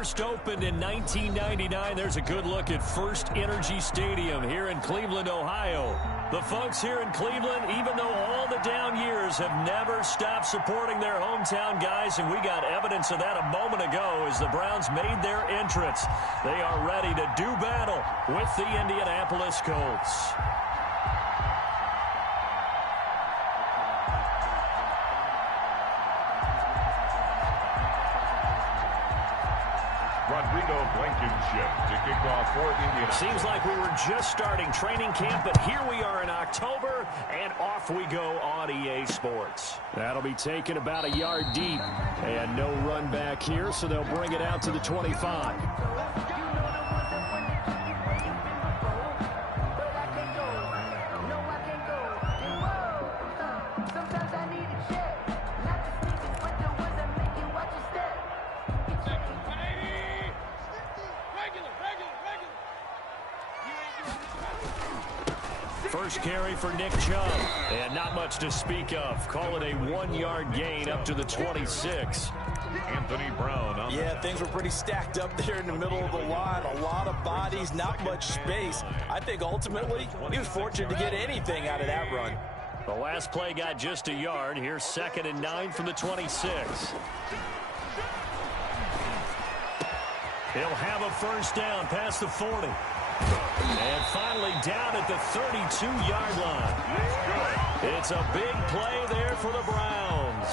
first opened in 1999. There's a good look at First Energy Stadium here in Cleveland, Ohio. The folks here in Cleveland, even though all the down years, have never stopped supporting their hometown guys, and we got evidence of that a moment ago as the Browns made their entrance. They are ready to do battle with the Indianapolis Colts. Blankenship to kick off for Indiana. Seems like we were just starting training camp, but here we are in October, and off we go on EA Sports. That'll be taken about a yard deep, and no run back here, so they'll bring it out to the 25. First carry for Nick Chubb, and not much to speak of. Call it a 1-yard gain up to the 26. Anthony Brown. Things were pretty stacked up there in the middle of the line. A lot of bodies, not much space. I think ultimately he was fortunate to get anything out of that run. The last play got just a yard. Here's 2nd and 9 from the 26. He'll have a first down past the 40. And finally down at the 32-yard line. It's a big play there for the Browns.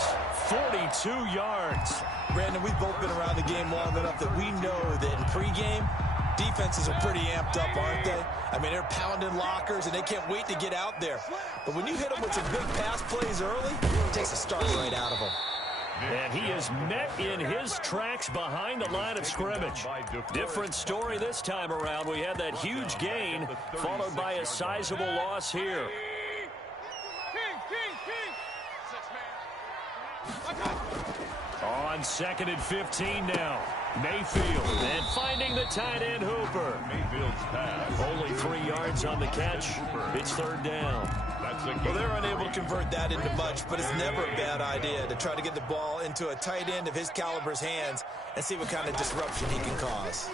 42 yards. Brandon, we've both been around the game long enough that we know that in pregame, defenses are pretty amped up, aren't they? I mean, they're pounding lockers, and they can't wait to get out there. But when you hit them with some big pass plays early, it takes a start right out of them. And he is met in his tracks behind the line of scrimmage. Different story this time around. We had that huge gain, followed by a sizable loss here. On 2nd and 15 now. Mayfield, and finding the tight end Hooper. Mayfield's pass. Only 3 yards on the catch. It's 3rd down. Well, they're unable to convert that into much, but it's never a bad idea to try to get the ball into a tight end of his caliber's hands and see what kind of disruption he can cause.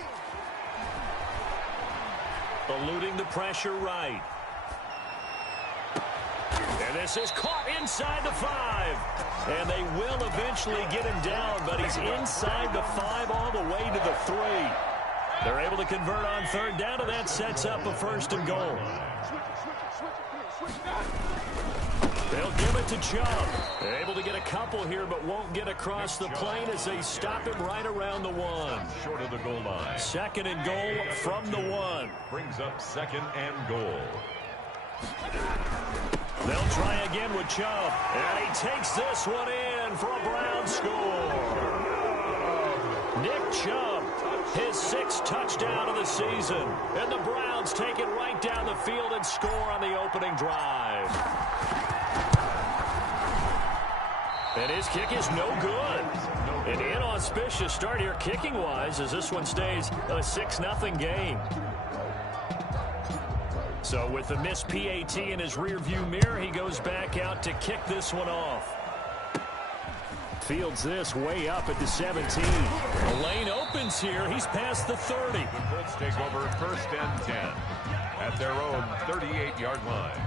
Eluding the pressure right. And this is caught inside the 5. And they will eventually get him down, but he's inside the 5 all the way to the 3. They're able to convert on 3rd down, and that sets up a 1st and goal. They'll give it to Chubb. They're able to get a couple here, but won't get across the plane as they stop him right around the 1. Short of the goal line. 2nd and goal from the 1. Brings up 2nd and goal. They'll try again with Chubb, and he takes this one in for a Brown score. Nick Chubb, his 6th touchdown of the season, and the Browns take it right down the field and score on the opening drive. And his kick is no good. An inauspicious start here kicking-wise as this one stays a 6-0 game. So with the missed PAT in his rearview mirror, he goes back out to kick this one off. Fields this way up at the 17. The lane opens here. He's past the 30. The Colts take over 1st and 10 at their own 38-yard line.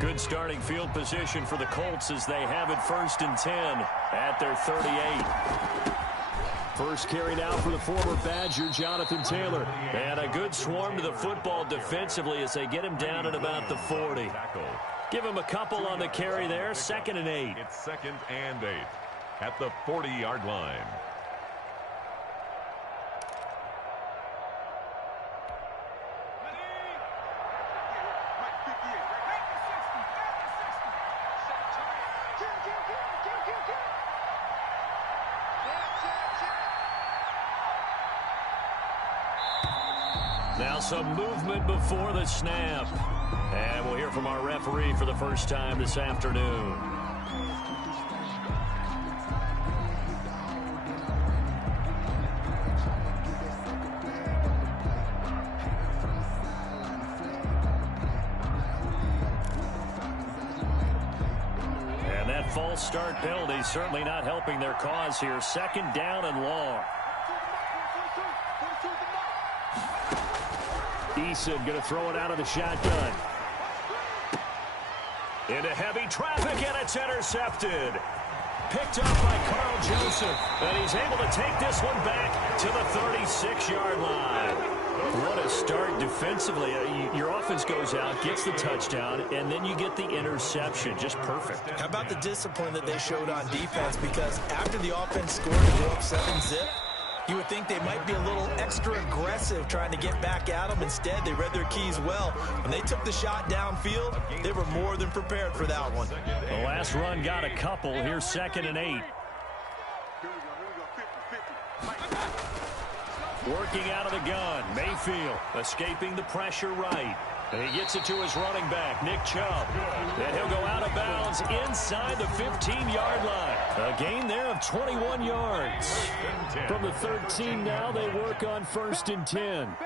Good starting field position for the Colts as they have it 1st and 10 at their 38. First carry now for the former Badger, Jonathan Taylor. And a good swarm to the football defensively as they get him down at about the 40. Give him a couple on the carry there. 2nd and 8. It's 2nd and 8 at the 40-yard line. Now some movement before the snap. And we'll hear from our referee for the first time this afternoon. false start penalty certainly not helping their cause here. Second down and long. Eason going to throw it out of the shotgun. Into heavy traffic, and it's intercepted. Picked up by Carl Joseph, and he's able to take this one back to the 36-yard line. What a start defensively. Your offense goes out, gets the touchdown, and then you get the interception. Just perfect. How about the discipline that they showed on defense? Because after the offense scored to go up 7-zip, you would think they might be a little extra aggressive trying to get back at them. Instead, they read their keys well. When they took the shot downfield, they were more than prepared for that one. The last run got a couple. Here's 2nd and 8. Working out of the gun. Mayfield escaping the pressure right. And he gets it to his running back, Nick Chubb. And he'll go out of bounds inside the 15-yard line. A gain there of 21 yards. From the 13 now, they work on 1st and 10.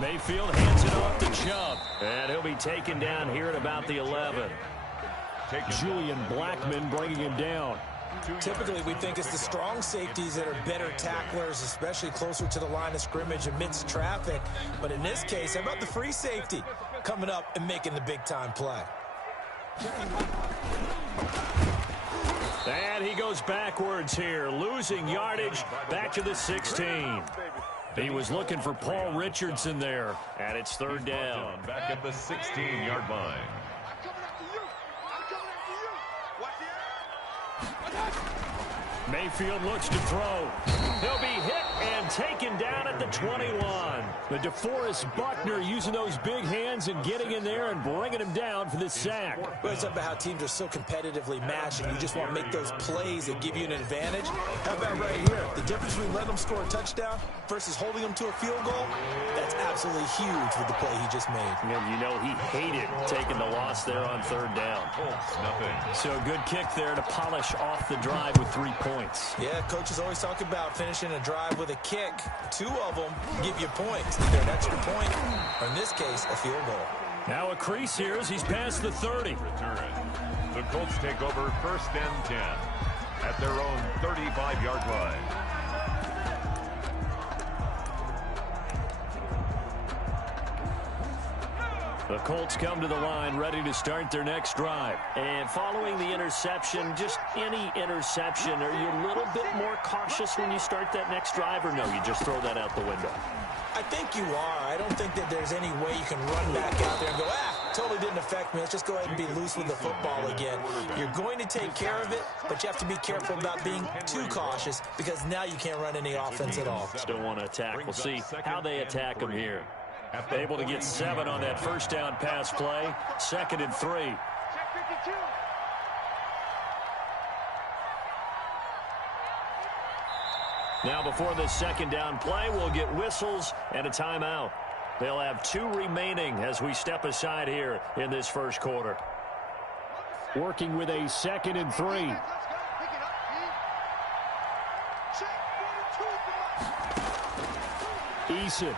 Mayfield hands it off to Chubb. And he'll be taken down here at about the 11. Julian Blackmon bringing him down. Typically, we think it's the strong safeties that are better tacklers, especially closer to the line of scrimmage amidst traffic. But in this case, how about the free safety coming up and making the big-time play? And he goes backwards here, losing yardage back to the 16. He was looking for Paul Richardson there, and it's 3rd down. Back at the 16-yard line. Mayfield looks to throw. He'll be hit and taken down at the 21. The DeForest Buckner using those big hands and getting in there and bringing him down for the sack. Well, it's about how teams are so competitively matched, and you just want to make those plays that give you an advantage. How about right here? The difference between letting them score a touchdown versus holding them to a field goal, that's absolutely huge with the play he just made. And you know he hated taking the loss there on 3rd down. Nothing. So good kick there to polish off the drive with 3 points. Yeah, coaches always talk about finishing a drive with a kick. 2 of them give you points, either an extra point or, in this case, a field goal. Now a crease here as he's past the 30. Return. The Colts take over 1st and 10 at their own 35-yard line. The Colts come to the line ready to start their next drive. And following the interception, just any interception, are you a little bit more cautious when you start that next drive, or no, you just throw that out the window? I think you are. I don't think that there's any way you can run back out there and go, totally didn't affect me. Let's just go ahead and be loose with the football again. You're going to take care of it, but you have to be careful about being too cautious because now you can't run any offense at all. Still want to attack. We'll see how they attack them here. Able to get 7 on that 1st down pass play. 2nd and 3. Now before the 2nd down play, we'll get whistles and a timeout. They'll have 2 remaining as we step aside here in this 1st quarter. Working with a 2nd and 3. Eason.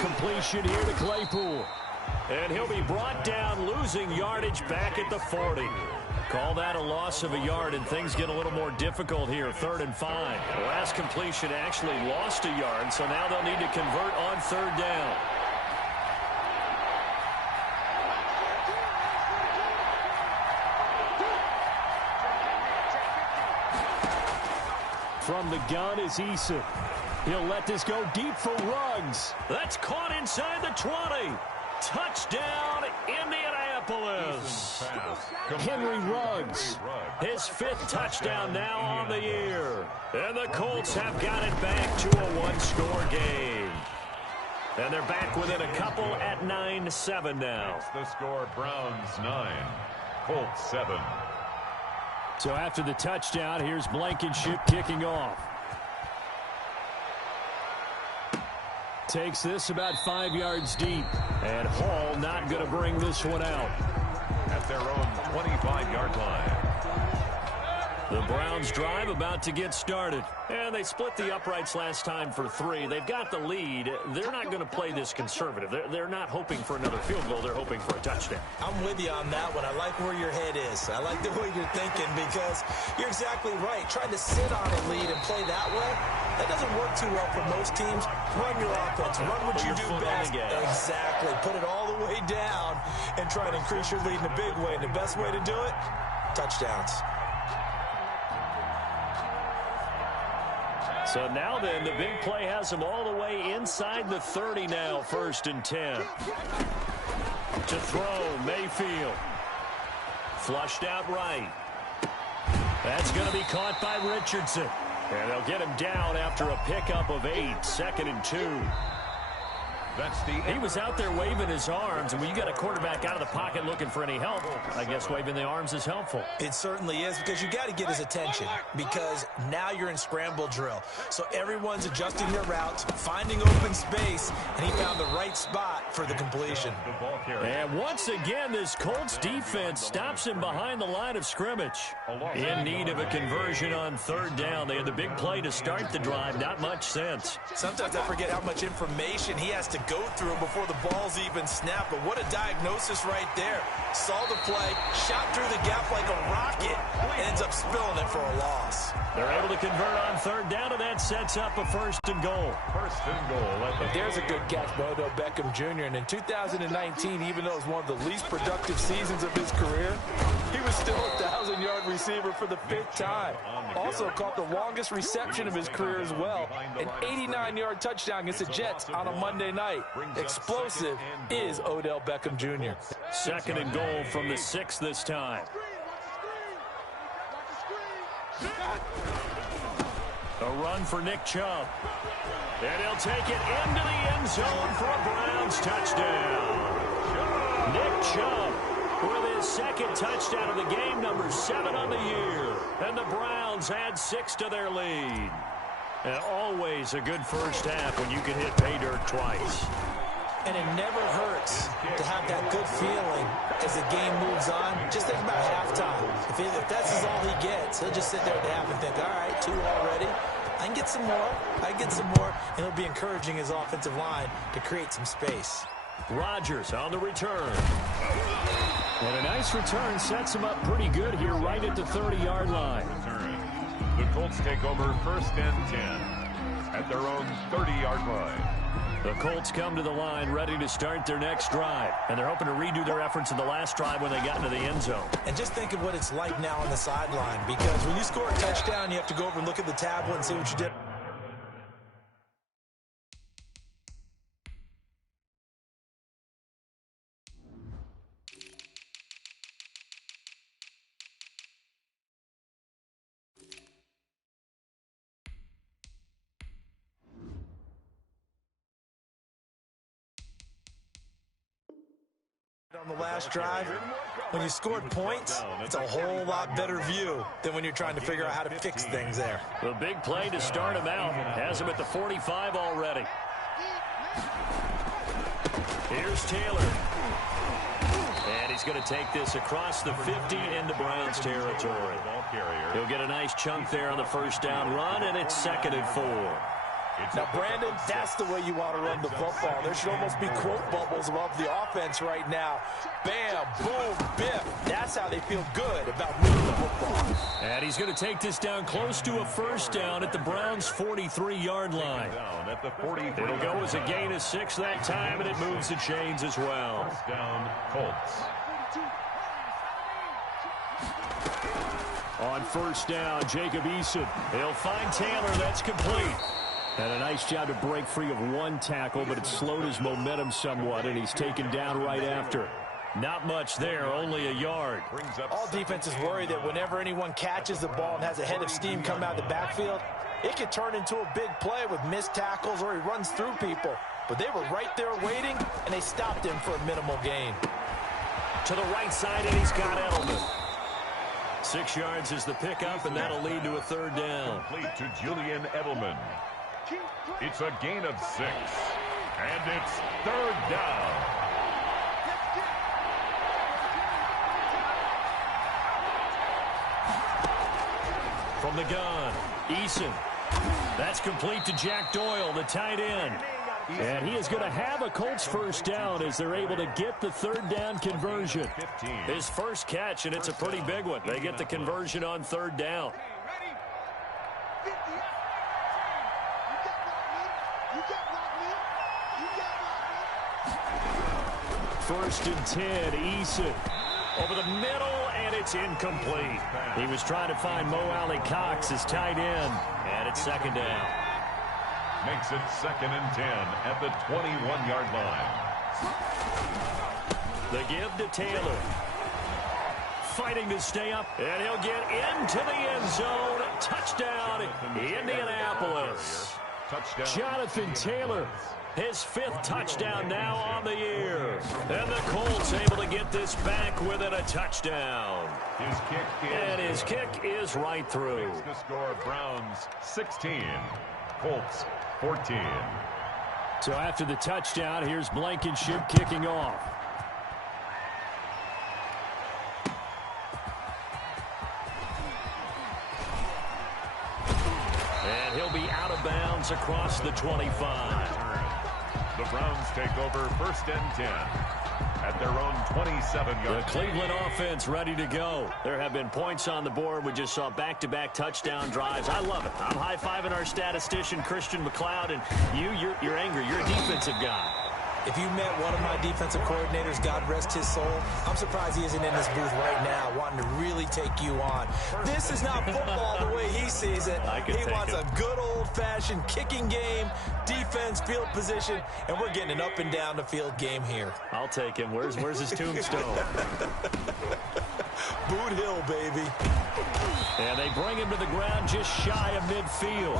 Completion here to Claypool. And he'll be brought down, losing yardage back at the 40. Call that a loss of a yard, and things get a little more difficult here. 3rd and 5. The last completion actually lost a yard, so now they'll need to convert on 3rd down. From the gun is Eason. He'll let this go deep for Ruggs. That's caught inside the 20. Touchdown, Indianapolis. Henry Ruggs, his 5th touchdown now on the year. And the Colts have got it back to a 1-score game. And they're back within a couple at 9-7 now. The score, Browns 9, Colts 7. So after the touchdown, here's Blankenship kicking off. Takes this about 5 yards deep. And Hall not going to bring this one out. At their own 25-yard line. The Browns drive about to get started. And they split the uprights last time for 3. They've got the lead. They're not going to play this conservative. They're not hoping for another field goal. They're hoping for a touchdown. I'm with you on that one. I like where your head is. I like the way you're thinking because you're exactly right. Trying to sit on a lead and play that way, that doesn't work too well for most teams. Run your offense. Run what you do best. Exactly. Put it all the way down and try and increase your lead in a big way. And the best way to do it, touchdowns. So now then, the big play has them all the way inside the 30 now, 1st and 10. To throw, Mayfield. Flushed out right. That's going to be caught by Richardson. And they'll get him down after a pickup of 8, 2nd and 2. He was out there waving his arms, and when you got a quarterback out of the pocket looking for any help, I guess waving the arms is helpful. It certainly is, because you got to get his attention, because now you're in scramble drill. So everyone's adjusting their routes, finding open space, and he found the right spot for the completion. And once again, this Colts defense stops him behind the line of scrimmage. In need of a conversion on 3rd down. They had the big play to start the drive. Not much sense. Sometimes I forget how much information he has to go through before the ball's even snapped. But what a diagnosis right there. Saw the play, shot through the gap like a rocket, and ends up spilling it for a loss. They're able to convert on 3rd down, and that sets up a 1st and goal. 1st and goal. There's a good catch by Odell Beckham Jr. And in 2019, even though it was one of the least productive seasons of his career, he was still a 1,000-yard receiver for the 5th time. Also caught the longest reception of his career as well, an 89-yard touchdown against the Jets on a Monday night. Explosive is Odell Beckham Jr. 2nd and goal from the 6 this time. A run for Nick Chubb. And he'll take it into the end zone for a Browns touchdown. Nick Chubb with his 2nd touchdown of the game, number 7 on the year. And the Browns add 6 to their lead. And always a good first half when you can hit pay dirt twice. And it never hurts to have that good feeling as the game moves on. Just think about halftime. If that's all he gets, he'll just sit there at the half and think, all right, 2 already. I can get some more. I can get some more. And it'll be encouraging his offensive line to create some space. Rodgers on the return. And a nice return sets him up pretty good here right at the 30-yard line. The Colts take over 1st and 10 at their own 30-yard line. The Colts come to the line ready to start their next drive. And they're hoping to redo their efforts in the last drive when they got into the end zone. And just think of what it's like now on the sideline. Because when you score a touchdown, you have to go over and look at the tablet and see what you did. On the last drive, when you scored points, it's a whole lot better view than when you're trying to figure out how to fix things there. The big play to start him out has him at the 45 already. Here's Taylor. And he's going to take this across the 50 into Browns territory. He'll get a nice chunk there on the 1st down run, and it's 2nd and 4. Now, Brandon, that's the way you want to run the football. There should almost be quote bubbles above the offense right now. Bam, boom, biff. That's how they feel good about moving the football. And he's going to take this down close to a 1st down at the Browns' 43-yard line. It'll go as a gain of 6 that time, and it moves the chains as well. 1st down, Colts. On 1st down, Jacob Eason. He'll find Taylor. That's complete. And a nice job to break free of 1 tackle, but it slowed his momentum somewhat, and he's taken down right after. Not much there, only a yard. All defenses worry that whenever anyone catches the ball and has a head of steam come out of the backfield, it could turn into a big play with missed tackles or he runs through people. But they were right there waiting, and they stopped him for a minimal gain. To the right side, and he's got Edelman. 6 yards is the pickup, and that'll lead to a 3rd down. Complete to Julian Edelman. It's a gain of 6, and it's 3rd down. From the gun, Eason. That's complete to Jack Doyle, the tight end. And he is going to have a Colts first down as they're able to get the third down conversion. His first catch, and it's a pretty big one. They get the conversion on third down. First and 10, Eason. Over the middle, and it's incomplete. He was trying to find Mo Alley-Cox, his tight end, and it's second down. Makes it 2nd and 10 at the 21-yard line. The give to Taylor. Fighting to stay up, and he'll get into the end zone. Touchdown, Indianapolis. Touchdown. Jonathan Taylor, his 5th touchdown now on the year. And the Colts able to get this back within a touchdown. His kick is right through. Makes the score Browns 16, Colts 14. So after the touchdown, here's Blankenship kicking off. And he'll be out of bounds across the 25. The Browns take over 1st and 10 at their own 27-yard. The Cleveland offense ready to go. There have been points on the board. We just saw back-to-back touchdown drives. I love it. I'm high-fiving our statistician, Christian McLeod, and you're angry. You're a defensive guy. If you met one of my defensive coordinators, God rest his soul, I'm surprised he isn't in this booth right now wanting to really take you on. This is not football the way he sees it. He wants a good old-fashioned kicking game, defense, field position, and we're getting an up-and-down-the-field game here. I'll take him. Where's his tombstone? Boot Hill, baby. And they bring him to the ground just shy of midfield.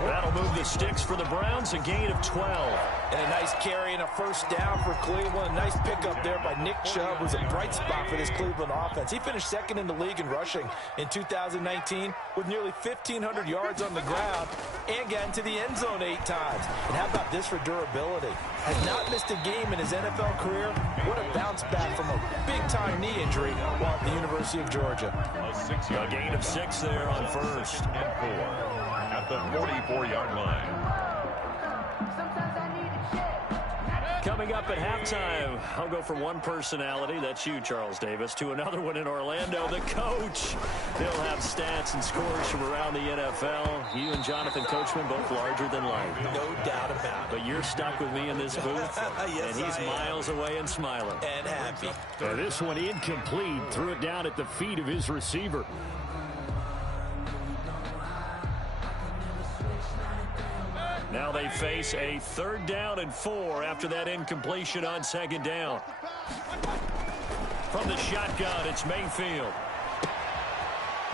That'll move the sticks for the Browns, a gain of 12. And a nice carry and a first down for Cleveland. A nice pickup there by Nick Chubb, who's a bright spot for this Cleveland offense. He finished 2nd in the league in rushing in 2019 with nearly 1,500 yards on the ground and got into the end zone 8 times. And how about this for durability? Has not missed a game in his NFL career. What a bounce back from a big-time knee injury while at the University of Georgia. A gain of 6 there on 1st and 4 at the 44-yard line. Coming up at halftime, I'll go from one personality, that's you, Charles Davis, to another one in Orlando, the coach. He'll have stats and scores from around the NFL. You and Jonathan Coachman, both larger than life. No doubt about it. But you're stuck with me in this booth, yes, and he's miles away and smiling. And happy. And this one incomplete, threw it down at the feet of his receiver. Now they face a 3rd down and 4 after that incompletion on 2nd down. From the shotgun, it's Mayfield.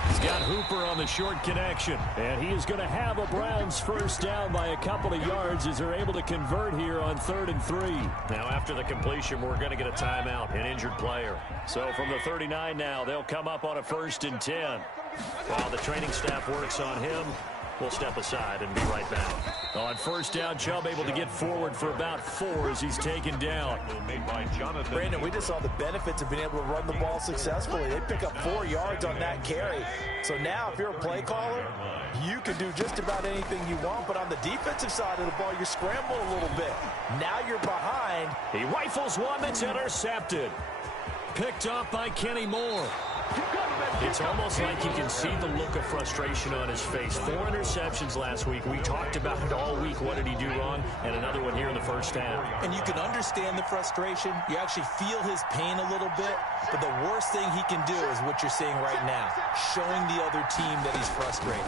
He's got Hooper on the short connection. And he is going to have a Browns first down by a couple of yards as they're able to convert here on 3rd and 3. Now after the completion, we're going to get a timeout, an injured player. So from the 39 now, they'll come up on a 1st and 10. While the training staff works on him, we'll step aside and be right back. On 1st down, Chubb able to get forward for about 4 as he's taken down. Made by Jonathan. Brandon, we just saw the benefits of being able to run the ball successfully. They pick up 4 yards on that carry. So now if you're a play caller, you can do just about anything you want. But on the defensive side of the ball, you scramble a little bit. Now you're behind. He rifles one that's intercepted. Picked up by Kenny Moore. It's almost like you can see the look of frustration on his face. 4 interceptions last week. We talked about it all week. What did he do wrong? And another one here in the first half. And you can understand the frustration. You actually feel his pain a little bit. But the worst thing he can do is what you're seeing right now, showing the other team that he's frustrated.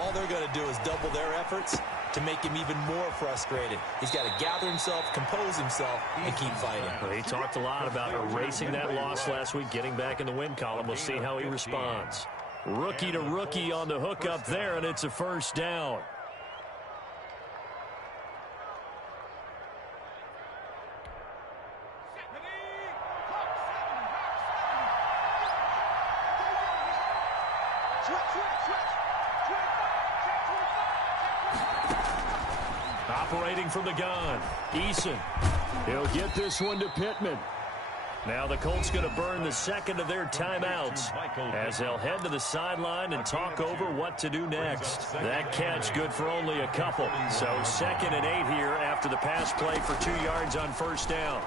All they're going to do is double their efforts to make him even more frustrated. He's got to gather himself, compose himself, and keep fighting. Well, he talked a lot about erasing that loss last week, getting back in the win column. We'll see how he responds. Rookie to rookie on the hook up there, and it's a first down. Operating from the gun, Eason. He'll get this one to Pittman. Now the Colts going to burn the second of their timeouts as they'll head to the sideline and talk over what to do next. That catch good for only a couple. So 2nd and 8 here after the pass play for 2 yards on first down.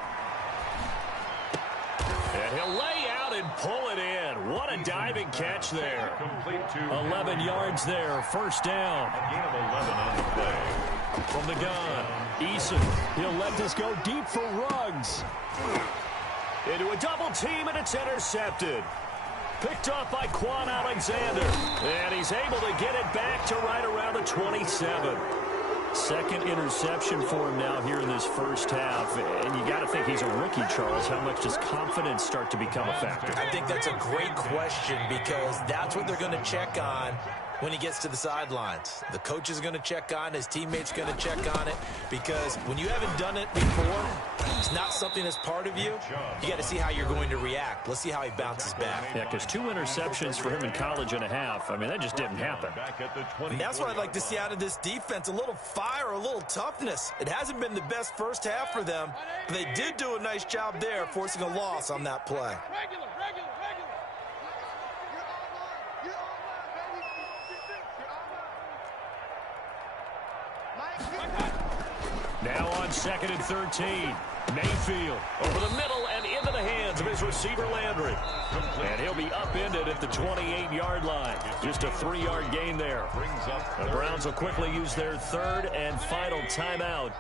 And he'll lay out and pull it in. What a diving catch there. 11 yards there, first down. A gain of 11 on the play. From the gun, Eason. He'll let this go deep for Ruggs. Into a double team, and it's intercepted. Picked off by Quan Alexander. And he's able to get it back to right around the 27. Second interception for him now here in this first half. And you got to think he's a rookie, Charles. How much does confidence start to become a factor? I think that's a great question because that's what they're going to check on when he gets to the sidelines. The coach is going to check on, his teammates going to check on it, because when you haven't done it before, it's not something that's part of you. You got to see how you're going to react. Let's see how he bounces back. Yeah, because 2 interceptions for him in college and a half. I mean, that just didn't happen. And that's what I'd like to see out of this defense, a little fire, a little toughness. It hasn't been the best first half for them, but they did do a nice job there, forcing a loss on that play. Now on 2nd and 13. Mayfield over the middle and into the hands of his receiver Landry. And he'll be upended at the 28-yard line. Just a 3-yard gain there. The Browns will quickly use their 3rd and final timeout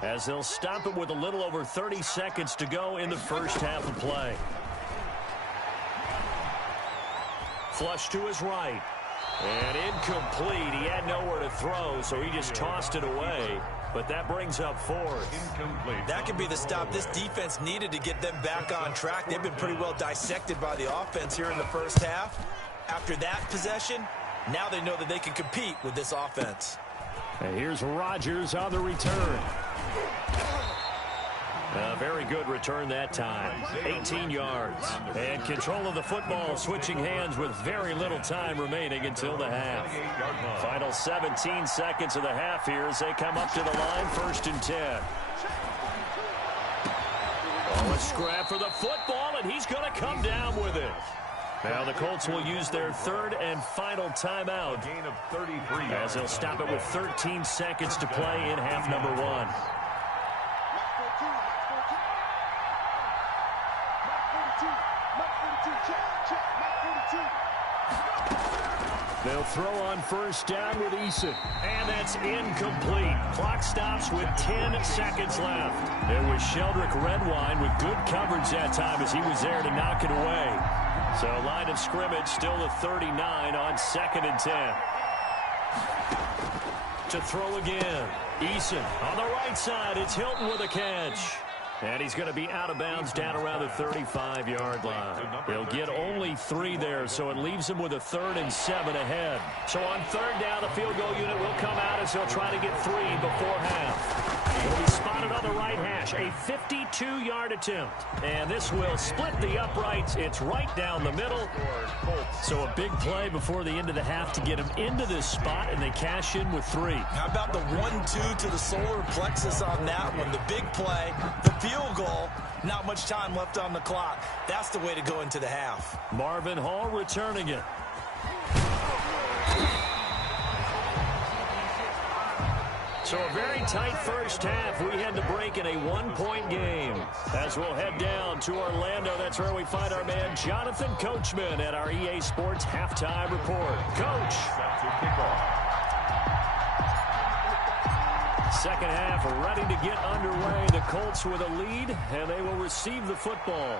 as they'll stop it with a little over 30 seconds to go in the first half of play. Flush to his right. And incomplete. He had nowhere to throw, so he just tossed it away. But that brings up 4th. Incomplete. That could be the stop this defense needed to get them back on track. They've been pretty well dissected by the offense here in the first half. After that possession, now they know that they can compete with this offense. And here's Rodgers on the return. A very good return that time. 18 yards. And control of the football, switching hands with very little time remaining until the half. Final 17 seconds of the half here as they come up to the line, 1st and 10. Oh, a scrap for the football, and he's going to come down with it. Now the Colts will use their 3rd and final timeout Gain of 33 as they'll stop it with 13 seconds to play in half number 1. They'll throw on first down with Eason. And that's incomplete. Clock stops with 10 seconds left. It was Sheldrick Redwine with good coverage that time as he was there to knock it away. So line of scrimmage still the 39 on 2nd and 10. To throw again. Eason on the right side. It's Hilton with a catch. And he's going to be out of bounds down around the 35-yard line. He'll get only 3 there, so it leaves him with a 3rd and 7 ahead. So on 3rd down, the field goal unit will come out as they'll try to get 3 before half. It'll be spotted on the right hash, a 52-yard attempt. And this will split the uprights. It's right down the middle. So a big play before the end of the half to get him into this spot, and they cash in with 3. How about the 1-2 to the solar plexus on that one? The big play, the field goal, not much time left on the clock. That's the way to go into the half. Marvin Hall returning it. So a very tight first half. We had to break in a 1-point game. As we'll head down to Orlando, that's where we find our man Jonathan Coachman at our EA Sports Halftime Report. Coach. Second half ready to get underway. The Colts with a lead, and they will receive the football.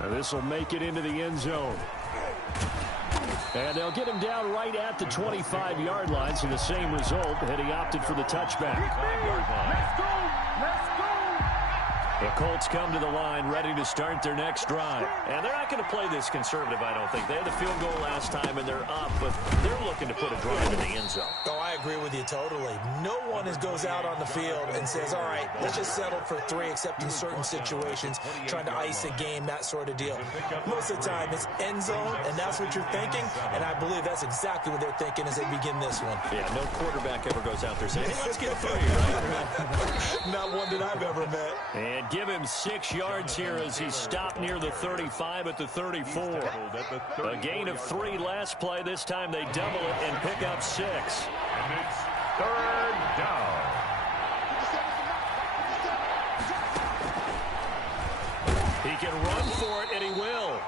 And this will make it into the end zone. And they'll get him down right at the 25-yard line, so the same result, and he opted for the touchback. Let's go! The Colts come to the line ready to start their next drive. And they're not going to play this conservative, I don't think. They had the field goal last time, and they're up, but they're looking to put a drive in the end zone. Oh, I I agree with you totally. No one goes out on the field and says, all right, let's just settle for 3, except in certain situations, trying to ice a game, that sort of deal. Most of the time, it's end zone, and that's what you're thinking, and I believe that's exactly what they're thinking as they begin this one. Yeah, no quarterback ever goes out there saying, hey, let's get 3, right? Not one that I've ever met. And give him 6 yards here as he stopped near the 35 at the 34. A gain of 3 last play. This time they double it and pick up 6. And it's 3rd down. He can run for it, and he will.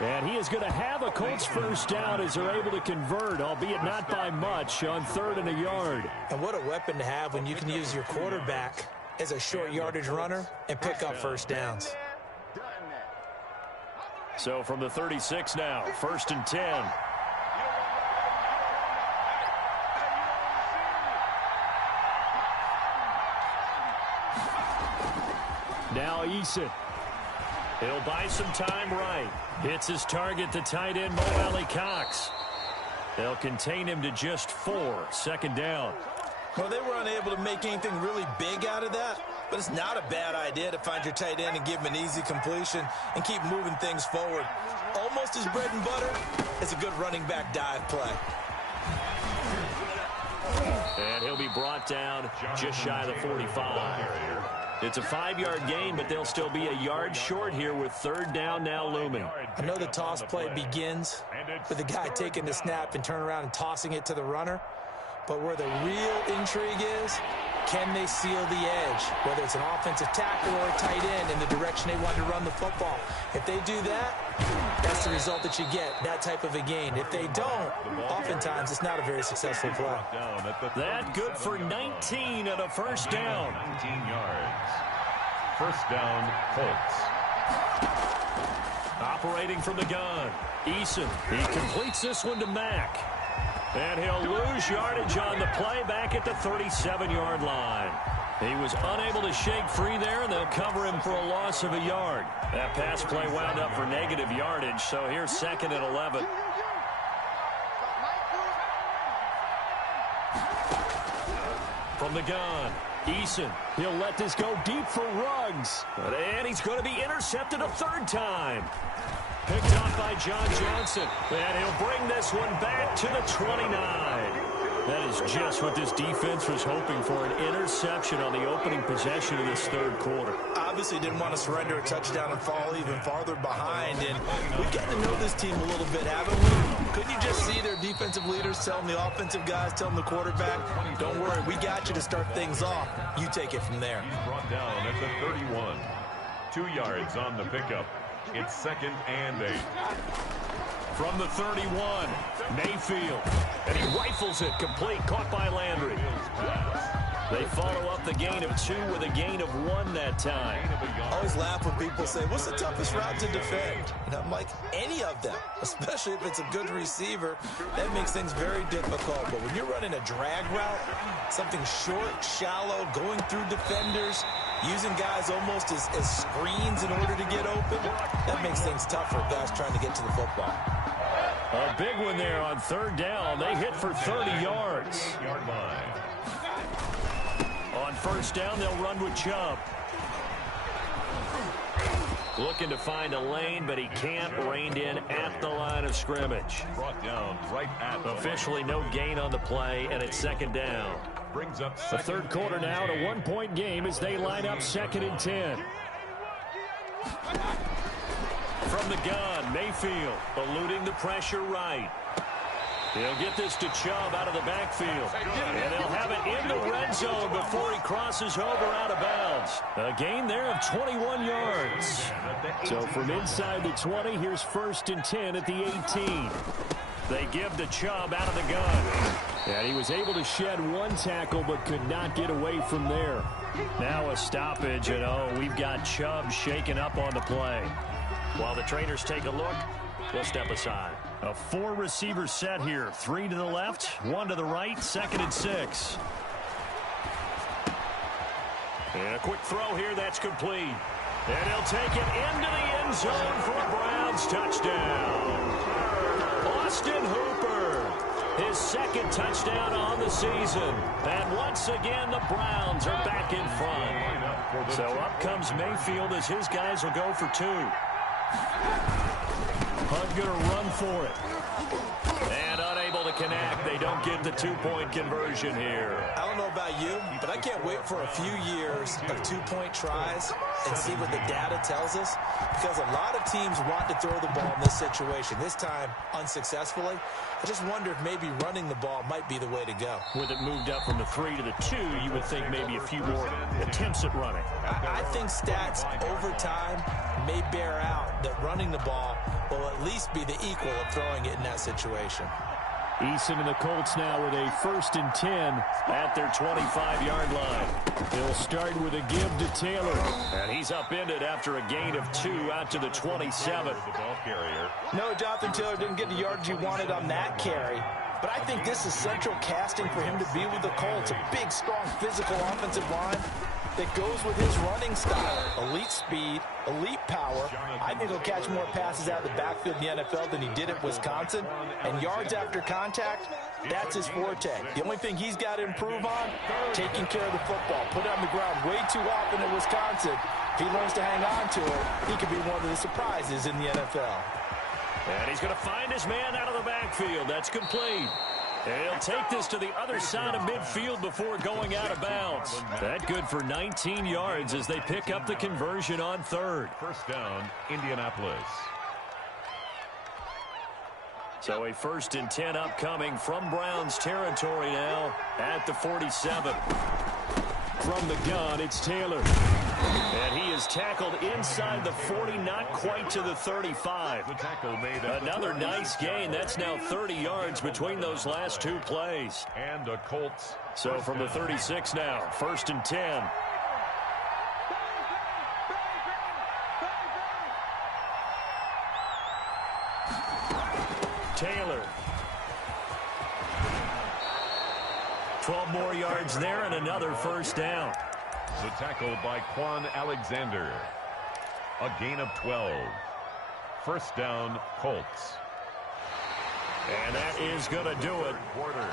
And he is going to have a Colts first down as they're able to convert, albeit not by much, on 3rd and a yard. And what a weapon to have when you can use your quarterback as a short yardage runner and pick up first downs. So from the 36 now, 1st and 10. Now Eason. He'll buy some time right. Hits his target, the tight end, Mo Alley-Cox. They'll contain him to just 4. 2nd down. Well, they were unable to make anything really big out of that, but it's not a bad idea to find your tight end and give him an easy completion and keep moving things forward. Almost his bread and butter. It's a good running back dive play. And he'll be brought down just shy of the 45. It's a 5-yard gain, but they'll still be a yard short here with 3rd down now looming. I know the toss play begins with the guy taking the snap and turn around and tossing it to the runner. But where the real intrigue is, can they seal the edge? Whether it's an offensive tackle or a tight end in the direction they want to run the football. If they do that, that's the result that you get, that type of a gain. If they don't, oftentimes it's not a very successful play. That good for 19 and a first down. 19 yards. First down, Colts. Operating from the gun. Eason, he completes this one to Mack. And he'll lose yardage on the play back at the 37-yard line. He was unable to shake free there, and they'll cover him for a loss of a yard. That pass play wound up for negative yardage, so here's 2nd and 11. From the gun, Eason, he'll let this go deep for Ruggs. And he's going to be intercepted a 3rd time. Picked off by John Johnson. And he'll bring this one back to the 29. That is just what this defense was hoping for, an interception on the opening possession of this 3rd quarter. Obviously didn't want to surrender a touchdown and fall even farther behind. And we've gotten to know this team a little bit, haven't we? Couldn't you just see their defensive leaders telling the offensive guys, telling the quarterback, don't worry, we got you to start things off. You take it from there. He's brought down at the 31. 2 yards on the pickup. It's 2nd and 8. From the 31, Mayfield. And he rifles it complete, caught by Landry. They follow up the gain of 2 with a gain of 1 that time. I always laugh when people say, what's the toughest route to defend? And I'm like, any of them, especially if it's a good receiver. That makes things very difficult. But when you're running a drag route, something short, shallow, going through defenders, using guys almost as screens in order to get open, that makes things tough for guys trying to get to the football. A big one there on 3rd down. They hit for 30 yards. On 1st down, they'll run with Chubb. Looking to find a lane, but he can't. Reined in at the line of scrimmage. Brought down right at the officially no gain on the play, and it's 2nd down. Brings up the 3rd quarter now, a 1-point game as they line up 2nd and 10. From the gun, Mayfield eluding the pressure right. He'll get this to Chubb out of the backfield. And they'll have it in the red zone before he crosses over out of bounds. A gain there of 21 yards. So from inside the 20, here's 1st and 10 at the 18. They give to Chubb out of the gun. And he was able to shed 1 tackle but could not get away from there. Now a stoppage, and we've got Chubb shaken up on the play. While the trainers take a look, we'll step aside. A 4-receiver set here. 3 to the left, 1 to the right, 2nd and 6. And a quick throw here, that's complete. And he'll take it into the end zone for a Browns touchdown. Austin Hooper. his second touchdown on the season. And once again, the Browns are back in front. So up comes Mayfield as his guys will go for 2. Hunt going to run for it. And unable to connect. They don't get the 2-point conversion here. I don't know about you, but I can't wait for a few years of 2-point tries and see what the data tells us, because a lot of teams want to throw the ball in this situation. This time, unsuccessfully. I just wonder if maybe running the ball might be the way to go. With it moved up from the 3 to the 2, you would think maybe a few more attempts at running. I think stats over time may bear out that running the ball will at least be the equal of throwing it in that situation. Eason and the Colts now with a 1st and 10 at their 25-yard line. They'll start with a give to Taylor. And he's upended after a gain of 2 out to the 27. No, Jonathan Taylor didn't get the yardage he wanted on that carry. But I think this is central casting for him to be with the Colts. A big, strong, physical offensive line that goes with his running style. Elite speed, elite power. I think he'll catch more passes out of the backfield in the NFL than he did at Wisconsin. And yards after contact, that's his forte. The only thing he's got to improve on, taking care of the football. Put it on the ground way too often at Wisconsin. If he learns to hang on to it, he could be one of the surprises in the NFL. And he's going to find his man out of the backfield. That's complete. And he'll take this to the other side of midfield before going out of bounds. That good for 19 yards as they pick up the conversion on 3rd. First down, Indianapolis. So a 1st and 10 upcoming from Browns territory now at the 47. From the gun, it's Taylor. And he is tackled inside the 40, not quite to the 35. The tackle made another nice gain. That's now 30 yards between those last 2 plays. And the Colts. So from the 36 now, 1st and 10. Taylor. 12 more yards there and another 1st down. The tackle by Quan Alexander. A gain of 12. 1st down, Colts. And that is going to do it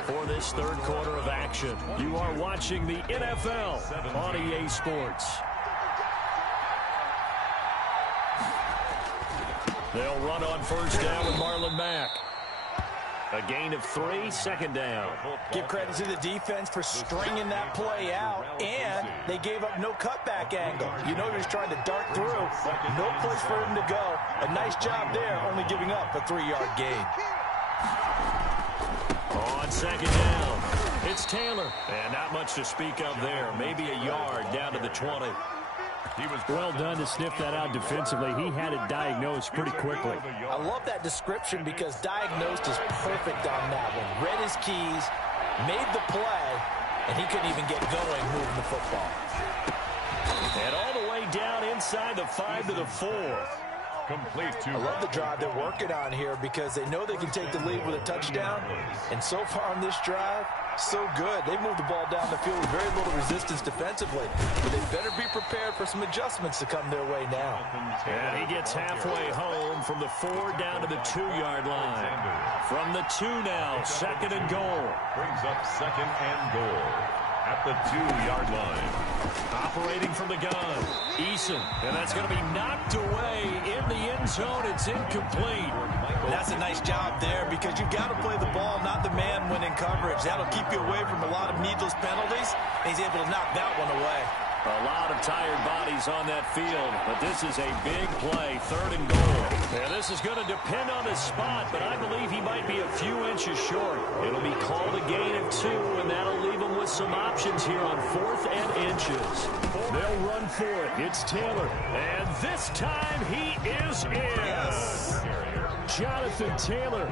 for this 3rd quarter of action. You are watching the NFL on EA Sports. They'll run on 1st down with Marlon Mack. A gain of 3, 2nd down. Give credit to the defense for stringing that play out, and they gave up no cutback angle. You know he was trying to dart through. No place for him to go. A nice job there, only giving up a 3-yard gain. On 2nd down, it's Taylor. And not much to speak of there. Maybe a yard down to the 20. He was well done to sniff that out defensively. He had it diagnosed pretty quickly. I love that description because diagnosed is perfect on that one. Read his keys, made the play, and he couldn't even get going moving the football. And all the way down inside the 5 to the 4. Complete to. I love the drive they're working on here because they know they can take the lead with a touchdown. And so far on this drive, so good. They moved the ball down the field with very little resistance defensively. But they better be prepared for some adjustments to come their way now. And he gets halfway home from the 4 down to the 2-yard line. From the 2 now, 2nd and goal. Brings up 2nd and goal at the 2-yard line. Operating from the gun, Eason. And that's going to be knocked away in the end zone. It's incomplete. That's a nice job there because you've got to play the ball, not the man when in coverage. That'll keep you away from a lot of needless penalties. And he's able to knock that one away. A lot of tired bodies on that field, but this is a big play, 3rd and goal. And this is going to depend on his spot, but I believe he might be a few inches short. It'll be called a gain of 2, and that'll leave him with some options here on 4th and inches. They'll run for it. It's Taylor, and this time he is in. Yes. Jonathan Taylor,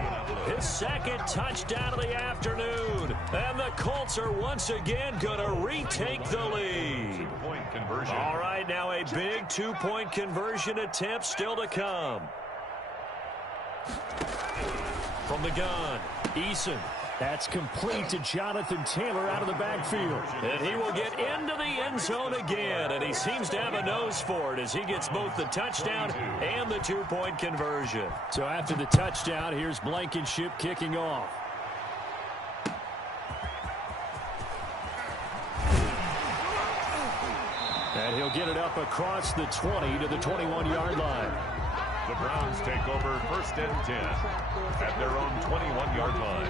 his 2nd touchdown of the afternoon. And the Colts are once again going to retake the lead. Point conversion. All right, now a big 2-point conversion attempt still to come. From the gun, Eason. That's complete to Jonathan Taylor out of the backfield. And he will get into the end zone again, and he seems to have a nose for it as he gets both the touchdown and the 2-point conversion. So after the touchdown, here's Blankenship kicking off. And he'll get it up across the 20 to the 21-yard line. The Browns take over 1st and 10 at their own 21-yard line.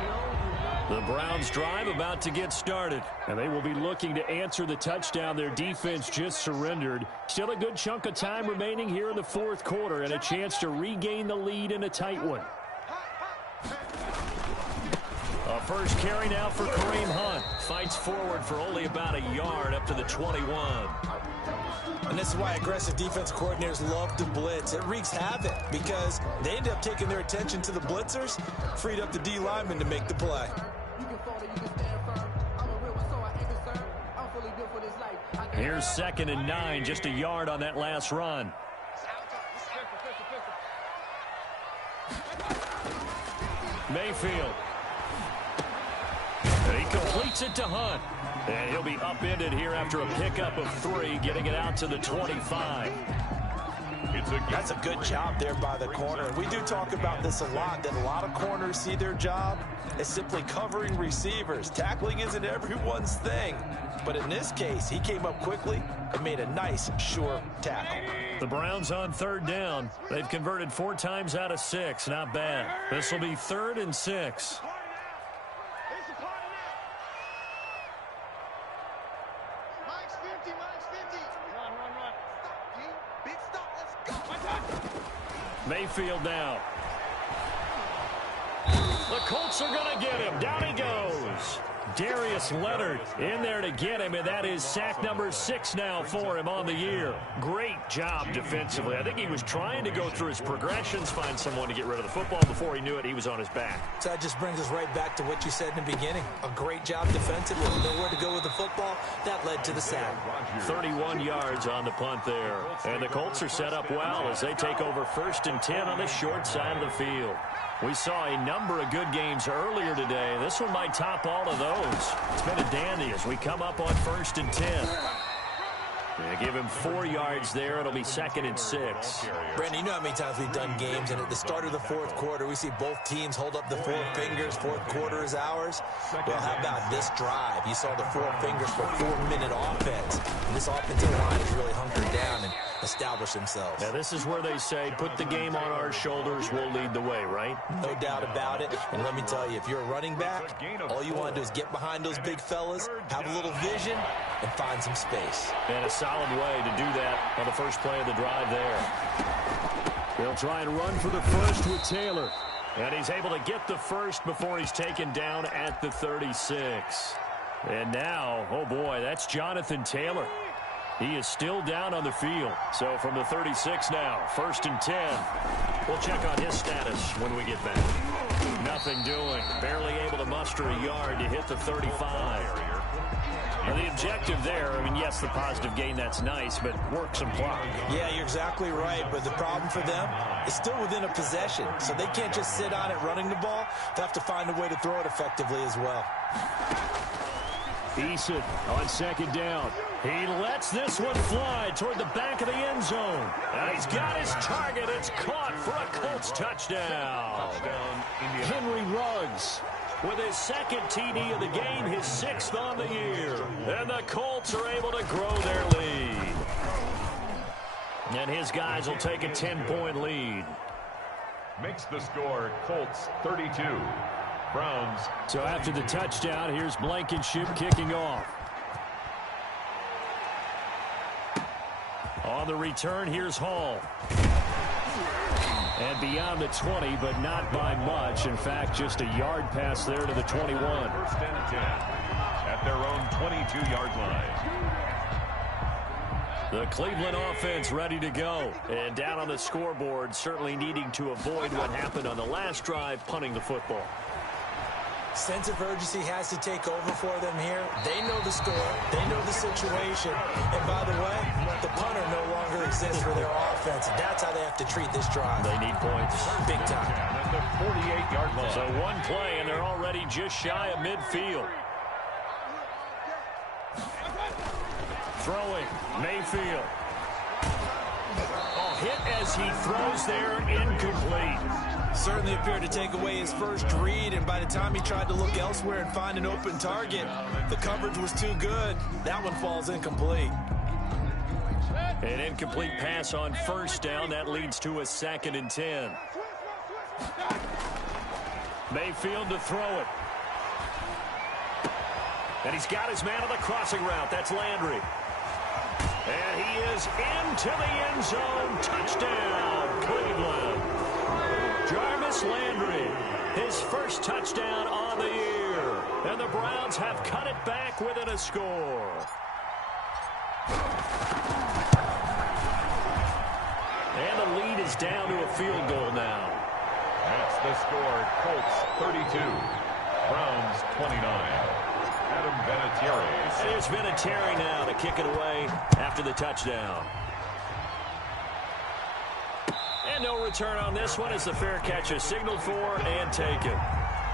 The Browns drive about to get started. And they will be looking to answer the touchdown their defense just surrendered. Still a good chunk of time remaining here in the fourth quarter and a chance to regain the lead in a tight one. A first carry now for Kareem Hunt. Fights forward for only about a yard up to the 21. And this is why aggressive defense coordinators love to blitz. It wreaks havoc because they end up taking their attention to the blitzers, freed up the D lineman to make the play. Here's 2nd and 9, just a yard on that last run. Mayfield. And he completes it to Hunt. And he'll be upended here after a pickup of 3, getting it out to the 25. That's a good job there by the corner. We do talk about this a lot, that a lot of corners see their job as simply covering receivers. Tackling isn't everyone's thing. But in this case, he came up quickly and made a nice, sure tackle. The Browns on 3rd down. They've converted 4 times out of 6. Not bad. This will be 3rd and 6. Mayfield now. The Colts are going to get him. Down he goes. Darius Leonard in there to get him, and that is sack number 6 now for him on the year. Great job defensively. I think he was trying to go through his progressions, find someone to get rid of the football. Before he knew it, he was on his back. So that just brings us right back to what you said in the beginning. A great job defensively. Nowhere to go with the football. That led to the sack. 31 yards on the punt there. And the Colts are set up well as they take over 1st and 10 on the short side of the field. We saw a number of good games earlier today. This one might top all of those. It's been a dandy as we come up on 1st and 10. They give him 4 yards there. It'll be 2nd and 6. Brandon, you know how many times we've done games, and at the start of the fourth quarter, we see both teams hold up the 4 fingers. Fourth quarter is ours. Well, how about this drive? You saw the 4 fingers for 4-minute offense. And this offensive line is really hunkered down and established themselves. Now, this is where they say, put the game on our shoulders, we'll lead the way, right? No doubt about it. And let me tell you, if you're a running back, all you want to do is get behind those big fellas, have a little vision, and find some space. And a solid way to do that on the first play of the drive there. They'll try and run for the first with Taylor. And he's able to get the first before he's taken down at the 36. And now, oh boy, that's Jonathan Taylor. He is still down on the field. So from the 36 now, 1st and 10. We'll check on his status when we get back. Nothing doing. Barely able to muster a yard to hit the 35. Now the objective there, I mean, yes, the positive gain, that's nice, but work some clock. Yeah, you're exactly right. But the problem for them is still within a possession. So they can't just sit on it running the ball. They have to find a way to throw it effectively as well. Eason on 2nd down. He lets this one fly toward the back of the end zone. And he's got his target. It's caught for a Colts touchdown. Henry Ruggs with his 2nd TD of the game, his 6th on the year. And the Colts are able to grow their lead. And his guys will take a 10-point lead. Makes the score Colts 32. Browns. So after the touchdown, here's Blankenship kicking off. On the return, here's Hall. And beyond the 20, but not by much. In fact, just a yard pass there to the 21. 1st and 10 at their own 22-yard line. The Cleveland offense ready to go. And down on the scoreboard, certainly needing to avoid what happened on the last drive, punting the football. Sense of urgency has to take over for them here. They know the score. They know the situation. And by the way, the punter no longer exists for their offense. And that's how they have to treat this drive. They need points. Big time. At the 48-yard line. So one play, and they're already just shy of midfield. Throwing, Mayfield. Oh, hit as he throws there, incomplete. Certainly appeared to take away his first read, and by the time he tried to look elsewhere and find an open target, the coverage was too good. That one falls incomplete. An incomplete pass on first down. That leads to a 2nd and 10. Mayfield to throw it. And he's got his man on the crossing route. That's Landry. And he is into the end zone. Touchdown, Cleveland. Jarvis Landry, his first touchdown on the year. And the Browns have cut it back within a score. And the lead is down to a field goal now. That's the score. Colts 32, Browns 29. Adam Vinatieri. There's Vinatieri now to kick it away after the touchdown. And no return on this one as the fair catch is signaled for and taken.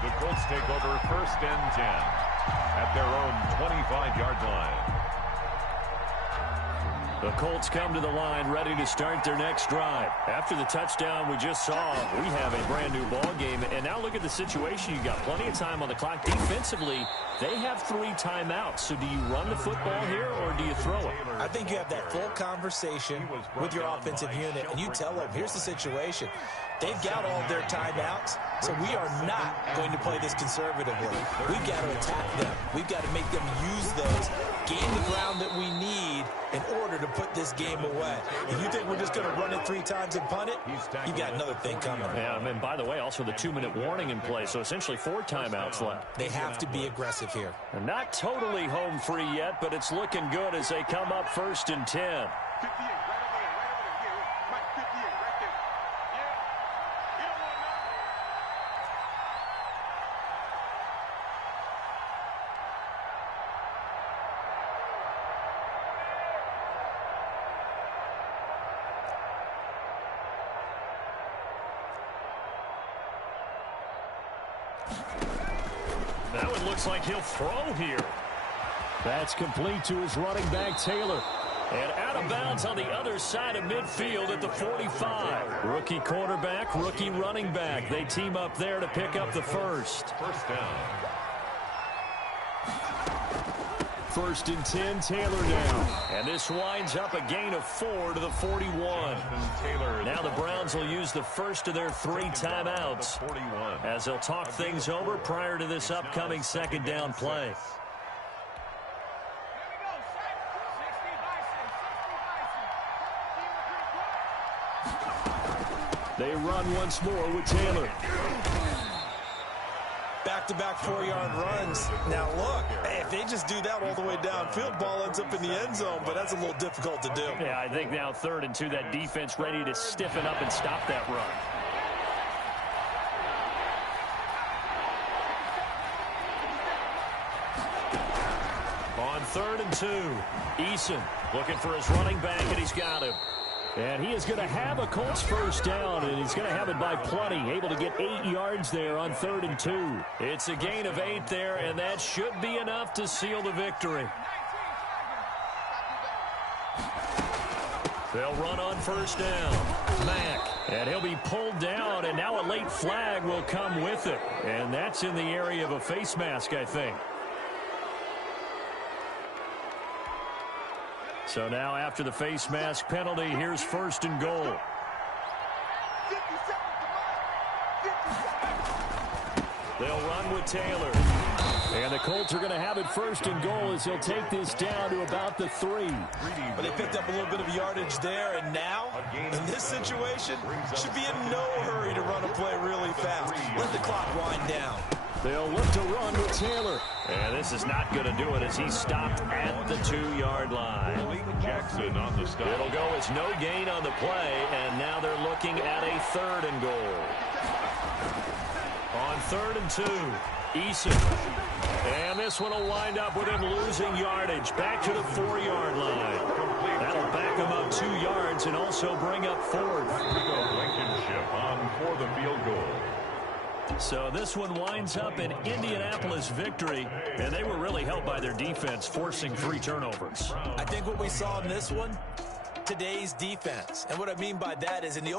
The Colts take over 1st and 10 at their own 25-yard line. The Colts come to the line ready to start their next drive. After the touchdown we just saw, we have a brand new ball game. And now look at the situation. You've got plenty of time on the clock. Defensively, they have 3 timeouts. So do you run the football here or do you throw it? I think you have that full conversation with your offensive unit, and you tell them, here's the situation. They've got all their timeouts, so we are not going to play this conservatively. We've got to attack them. We've got to make them use those, gain the ground that we need in order to put this game away. If you think we're just going to run it 3 times and punt it, you've got another thing coming. Yeah, and by the way, also the 2-minute warning in play, so essentially 4 timeouts left. They have to be aggressive here. And not totally home free yet, but it's looking good as they come up 1st and 10. That one looks like he'll throw here. That's complete to his running back, Taylor. And out of bounds on the other side of midfield at the 45. Rookie quarterback, rookie running back. They team up there to pick up the first. First down. 1st and 10, Taylor now. And this winds up a gain of 4 to the 41. Now the Browns will use the first of their 3 timeouts as they'll talk things over prior to this upcoming 2nd down play. They run once more with Taylor. Back-to-back 4-yard runs. Now, look, if they just do that all the way downfield, ball ends up in the end zone, but that's a little difficult to do. Yeah, I think now 3rd and 2, that defense ready to stiffen up and stop that run. On 3rd and 2, Eason looking for his running back, and he's got him. And he is going to have a Colts first down, and he's going to have it by plenty. Able to get 8 yards there on 3rd and 2. It's a gain of 8 there, and that should be enough to seal the victory. They'll run on first down. Mack. And he'll be pulled down, and now a late flag will come with it. And that's in the area of a face mask, I think. So now after the face mask penalty, here's 1st and goal. They'll run with Taylor. And the Colts are going to have it 1st and goal as he'll take this down to about the 3. But they picked up a little bit of yardage there, and now, in this situation, should be in no hurry to run a play really fast. Let the clock wind down. They'll look to run with Taylor. And this is not going to do it as he's stopped at the 2-yard line. Jackson on the stop. It'll go as no gain on the play, and now they're looking at a 3rd and goal. On 3rd and 2, Eason. And this one will wind up with him losing yardage back to the 4-yard line. That'll back him up 2 yards and also bring up 4th. Blankenship on for the field goal. So this one winds up an Indianapolis victory, and they were really helped by their defense, forcing 3 turnovers. I think what we saw in this one, today's defense. And what I mean by that is in the